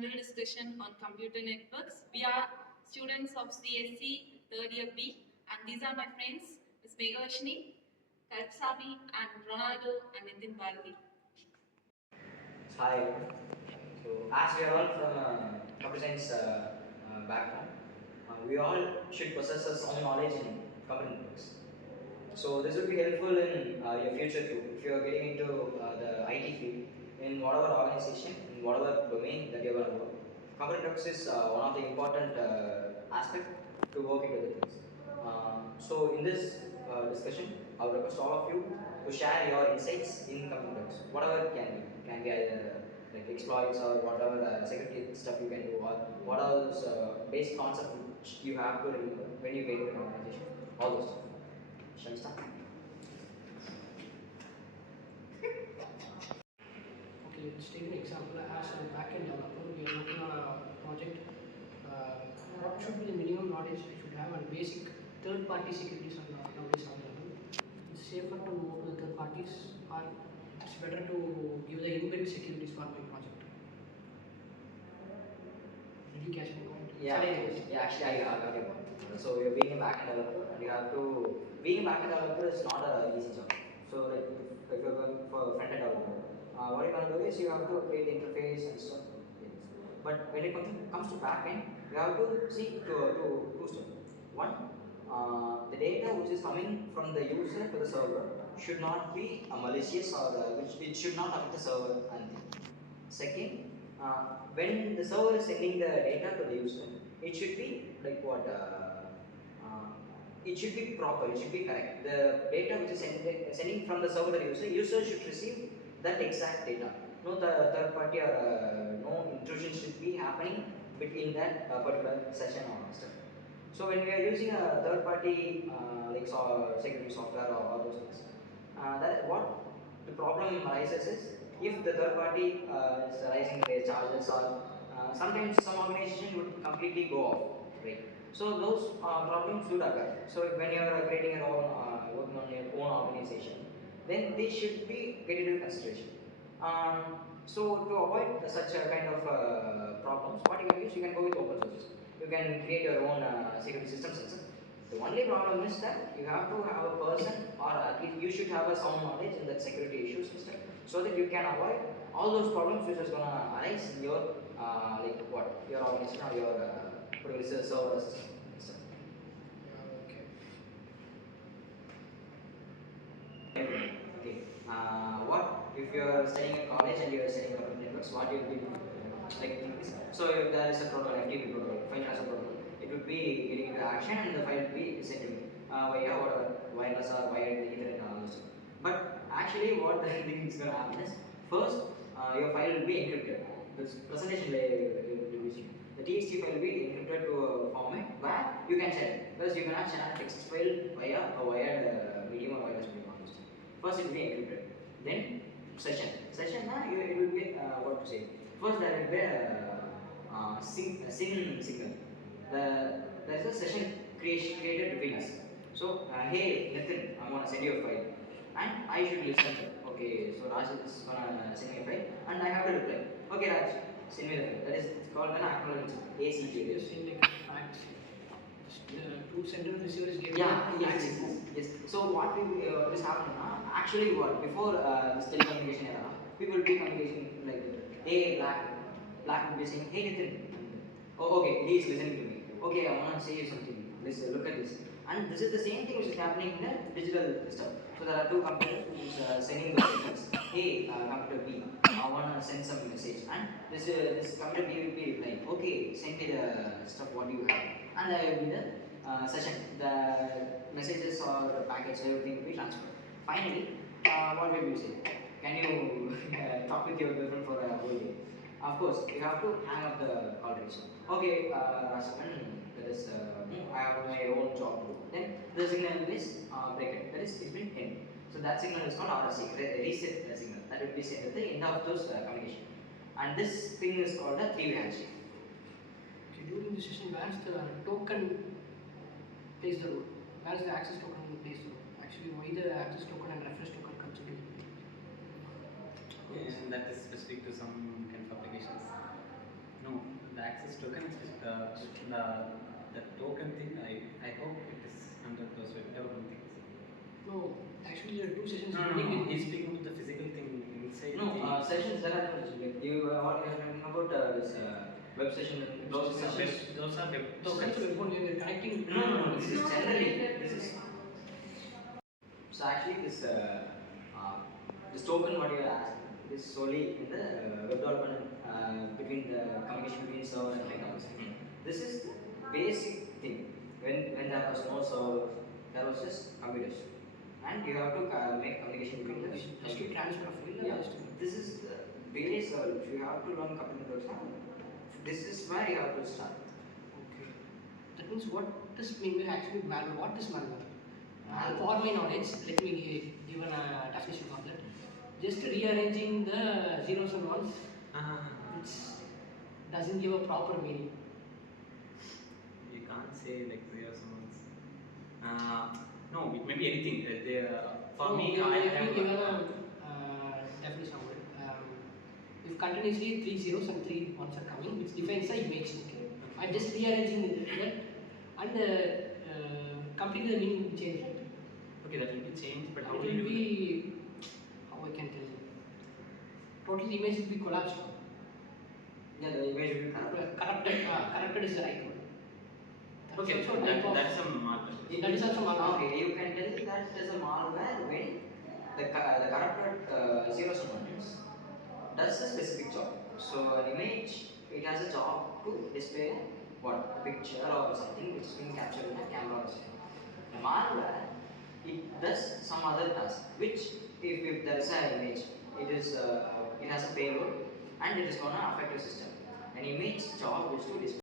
general discussion on computer networks. We are students of CSC third year B, and these are my friends, Ms. Meghavashini, Kalpsabi, and Ronaldo and Nitin Bharati. Hi. So, as we are all from computer science background, we all should possess a sound knowledge in computer networks. So, this will be helpful in your future too. If you are getting into the IT field, in whatever organization, in whatever domain that you are going to work, computer networks is one of the important aspect to work into the things. So, in this discussion, I would request all of you to share your insights in computer networks, whatever it can be either like exploits or whatever security stuff you can do, or what are those basic concepts which you have to remember when you get into an organization, all those stuff. Shall we start? Okay, let's take an example. As a backend developer, we are working on a project. What should be the minimum knowledge we should have, and basic third-party securities are nowadays available. It's safer to move to the third parties, or it's better to give the inbuilt securities for my project. Did you catch my point? Actually, I got your point. So you're being a backend developer, and you have to being a backend developer is not an easy job. So like if you're going for a front end developer, what you're gonna do is you have to create interface and stuff. Yes. But when it comes to backend, you have to see to two steps. One, the data which is coming from the user to the server should not be malicious, or which it should not affect the server and thing. Second, when the server is sending the data to the user, it should be like what? It should be proper. It should be correct. The data which is sending from the server to the user should receive that exact data. No third party or no intrusion should be happening between that particular session or stuff. So when we are using a third party like security software or all those things, that what the problem arises is if the third party is raising their charges, or sometimes some organization would completely go off, right? So those problems should occur. So when you are creating your own, working on your own organization, then they should be get into consideration. So to avoid such a kind of problems, what you can use, you can go with open source. You can create your own security systems. The only problem is that you have to have a person, or at least you should have a sound knowledge in that security issue system, so that you can avoid all those problems which is gonna arise in your like what your organization or your service server system. Okay. What if you are studying in college and you are studying computer networks? What you will be like this? So if there is a protocol, FTP protocol, file transfer protocol, it would be getting into action and the file will be sent to me via whatever wireless or via the Ethernet and all those. But actually, what the thing is going to happen is first your file will be encrypted. This presentation the TXT file will be encrypted to a format where you can share it. Because you cannot share text file via a wired medium or wireless medium. First it will be encrypted. Then session. Session it will be what to say. First there will be a SYN signal. There is a session created between us. So hey Nathan, I want to send you a file, and I should listen. Okay, so Raj is gonna send me a file, and I have to reply. Okay, Raj, send me the file. That is called an acknowledgement. ACQ. Just in like facts. Two sender and receiver is giving Yes. So what will is happening now? Actually, what before this telecommunication era, people will be communicating like, hey, black will be saying, hey, Nathan. Oh, okay, he is listening to me. Okay, I want to say you something. Listen, look at this. And this is the same thing which is happening in the digital system. So there are two computers which is sending those signals. Hey, computer B, I want to send some message. And this computer B will be replying, okay, send me the stuff what you have. And there will be the session. The messages or the packets, everything will be transferred. Finally, what will you say? Can you talk with your girlfriend for a whole day? Of course, you have to hang up the conversation. Okay, Rashman, that is, I have my own job to do. Then the signal is break. That is, it's been end. So that signal is called RSC, reset signal. That will be sent at the end of those communication. And this thing is called a three-way handshake. Okay, during the session, where's the token plays the role? Where's the access token plays the role? Actually, why the access token and reference token comes into play? And that is specific to some kind of applications. No, access token, the token thing, I hope it is under those web development things. No, actually there are two sessions No, no, pending no, with he's speaking about the physical thing inside No, the sessions there are no sessions. You are talking about this web session, those sessions. those are web So tokens. that's web only, they're connecting. No, no, no. This is No, generally. no, This is. So actually, this token what you are asking is solely in the web development between the communication between server and client. This is the basic thing. When there was no server, there was just computers, and you have to make communication between the Just to transfer a file. yeah. Just to, This is the base level. If you have to learn computer program, this is where you have to start. okay. That means what this mean actually malware? What is malware? Malware. For my knowledge, let me give a definition for that. Just rearranging the zeros and ones, which doesn't give a proper meaning. You can't say like zeros and ones. No, it may be anything. For me, No, I let me have. give a definition of it. If continuously 3 zeros and 3 ones are coming, which defines the image. Okay. I'm just rearranging that and completely the meaning will change. Right? Okay, that will be changed, but how It will you will do that? be, how I can tell you. Total image will be collapsed. Yeah, the image will be corrupted. Corrupted is the right word. That's Okay, also a type of, that's a marker. that is also malware. Okay, you can tell that it is a malware when the corrupted zeros and ones does a specific job. So an image, it has a job to display what? A picture or something which is being captured in a camera or something. The malware, it does some other task, which if there is an image, it has a payload and it is gonna affect your system. An image job is to display